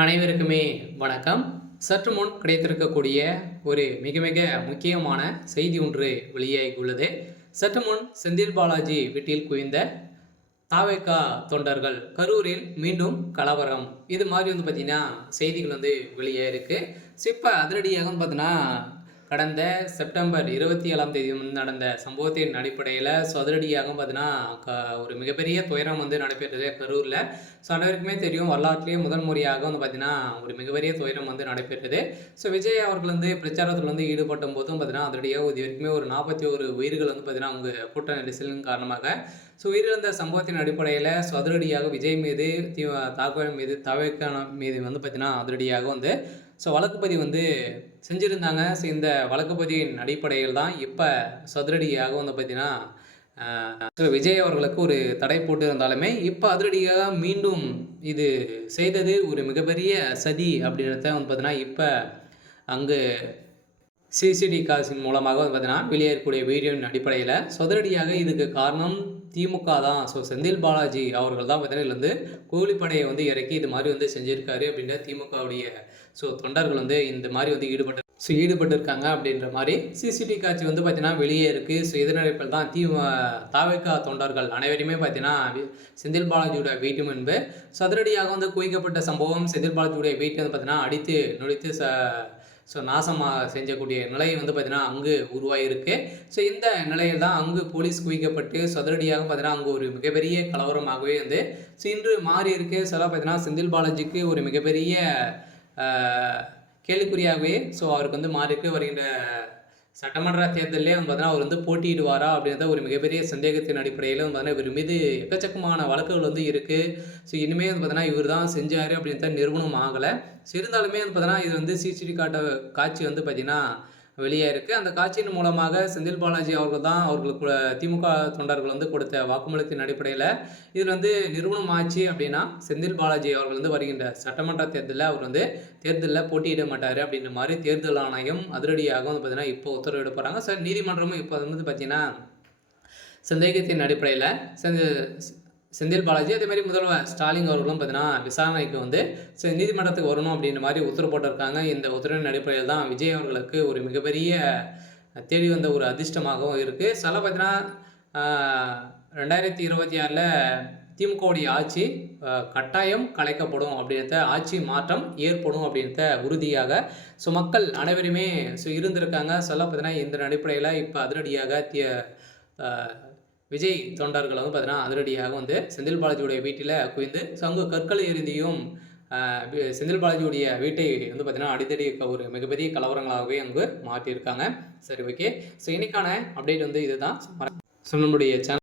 அனைவருக்குமே வணக்கம். சற்று முன் கிடைத்திருக்கக்கூடிய ஒரு மிக மிக முக்கியமான செய்தி ஒன்று வெளியாகியுள்ளது. சற்று முன் செந்தில் பாலாஜி வீட்டில் குவிந்த தாவேகா தொண்டர்கள், கரூரில் மீண்டும் கலவரம். இது மாதிரி பார்த்தீங்கன்னா செய்திகள் வெளியாயிருக்கு. இப்ப அதிரடியாக பார்த்தீங்கன்னா கடந்த செப்டம்பர் 27ஆம் தேதி நடந்த சம்பவத்தின் அடிப்படையில் அதிரடியாக பார்த்தீங்கன்னா ஒரு மிகப்பெரிய துயரம் நடைபெற்றது கரூரில். அனைவருக்குமே தெரியும், வரலாற்றிலேயே முதல் முறையாக பார்த்தீங்கன்னா ஒரு மிகப்பெரிய துயரம் நடைபெற்றது. விஜய் அவர்கள் பிரச்சாரத்தில் ஈடுபட்ட போதும் பார்த்தீங்கன்னா அதிரடியாக இது வரைக்குமே ஒரு 41 உயிர்கள் பார்த்தீங்கன்னா அவங்க கூட்ட நெரிசலின் காரணமாக உயிரிழந்த சம்பவத்தின் அடிப்படையில் அதிரடியாக விஜய் மீது தாக்குதல் மீது தவிர்க்கான மீது பார்த்தீங்கன்னா அதிரடியாக வழக்குப்பதிவு செஞ்சுருந்தாங்க. இந்த வழக்குப்பதிவின் அடிப்படையில் தான் இப்போ அதிரடியாக பார்த்தீங்கன்னா விஜய் அவர்களுக்கு ஒரு தடை போட்டு இருந்தாலுமே இப்போ அதிரடியாக மீண்டும் இது செய்தது ஒரு மிகப்பெரிய சதி அப்படின்றத பார்த்தீங்கன்னா இப்போ அங்கு சிசிடி காசின் மூலமாக பார்த்தீங்கன்னா வெளியேறக்கூடிய வீடியோவின் அடிப்படையில் அதிரடியாக இதுக்கு காரணம் திமுக தான். செந்தில் பாலாஜி அவர்கள் தான் பார்த்தீங்கன்னா கூலிப்படையை இறக்கி இது மாதிரி செஞ்சுருக்காரு அப்படின்ற திமுகவுடைய தொண்டர்கள் இந்த மாதிரி ஈடுபட்டிருக்காங்க அப்படின்ற மாதிரி சிசிடி காட்சி பார்த்தீங்கன்னா வெளியே இருக்குது. இதனடிப்பில் தான் தாவேகா தொண்டர்கள் அனைவருமே பார்த்தீங்கன்னா செந்தில் பாலாஜியோட வீட்டு முன்பு அதிரடியாக குவிக்கப்பட்ட சம்பவம். செந்தில் பாலாஜியுடைய வீட்டை பார்த்தீங்கன்னா அடித்து நொடித்து நாசமாக செஞ்சக்கூடிய நிலை பார்த்தீங்கன்னா அங்கு உருவாகிருக்கு. இந்த நிலையில் தான் அங்கு போலீஸ் குவிக்கப்பட்டு அதிரடியாக பார்த்தீங்கன்னா அங்கு ஒரு மிகப்பெரிய கலவரமாகவே இன்று மாறி இருக்கு. பார்த்தீங்கன்னா செந்தில் பாலாஜிக்கு ஒரு மிகப்பெரிய கேள்விக்குறியாகவே அவருக்கு மாறிக்கு வருகின்ற சட்டமன்ற தேர்தலே பார்த்தீங்கன்னா அவர் போட்டியிடுவாரா அப்படின்றத ஒரு மிகப்பெரிய சந்தேகத்தின் அடிப்படையில் பார்த்தீங்கன்னா இவர் மீது எக்கச்சக்கமான வழக்குகள் இருக்குது. இனிமேல் பார்த்தீங்கன்னா இவர் தான் செஞ்சார் அப்படின்றத நிறுவனம் ஆகலை. இருந்தாலுமே பார்த்தீங்கன்னா இது சிசிடி காட்சி பார்த்தீங்கன்னா வெளியே இருக்குது. அந்த காட்சியின் மூலமாக செந்தில் பாலாஜி அவர்கள் தான் அவர்களுக்கு திமுக தொண்டர்கள் கொடுத்த வாக்குமூலத்தின் அடிப்படையில் இதில் நிறுவனம் ஆச்சு அப்படின்னா செந்தில் பாலாஜி அவர்கள் வருகின்ற சட்டமன்ற தேர்தலில் அவர் தேர்தலில் போட்டியிட மாட்டார் அப்படின்ற மாதிரி தேர்தல் ஆணையம் அதிரடியாக பார்த்தீங்கன்னா இப்போ உத்தரவிட போகிறாங்க. நீதிமன்றமும் இப்போ பார்த்தீங்கன்னா சந்தேகத்தின் அடிப்படையில் செந்தில் பாலாஜி அதே மாதிரி முதல்வர் ஸ்டாலின் அவர்களும் பார்த்தீங்கன்னா விசாரணைக்கு நீதிமன்றத்துக்கு வரணும் அப்படின்ற மாதிரி உத்தரவு போட்டிருக்காங்க. இந்த உத்தரவின் அடிப்படையில் தான் விஜய் அவர்களுக்கு ஒரு மிகப்பெரிய தேடி வந்த ஒரு அதிர்ஷ்டமாகவும் இருக்குது. பார்த்தீங்கன்னா 2026 திமுகவுடைய ஆட்சி கட்டாயம் கலைக்கப்படும் அப்படின்றத, ஆட்சி மாற்றம் ஏற்படும் அப்படின்றத உறுதியாக மக்கள் அனைவருமே இருந்திருக்காங்க. பார்த்தீங்கன்னா இந்த அடிப்படையில் இப்போ அதிரடியாக விஜய் தொண்டர்கள் பார்த்தீங்கன்னா அதிரடியாக செந்தில் பாலாஜியுடைய வீட்டில் குவிந்து அங்கு கற்களை எறிந்தியும் செந்தில் பாலாஜியுடைய வீட்டை பார்த்தீங்கன்னா அடித்தடி ஒரு மிகப்பெரிய கலவரங்களாகவே அங்கு மாற்றியிருக்காங்க. சரி, ஓகே. இன்னைக்கான அப்டேட் இதுதான். நம்மளுடைய சேனல்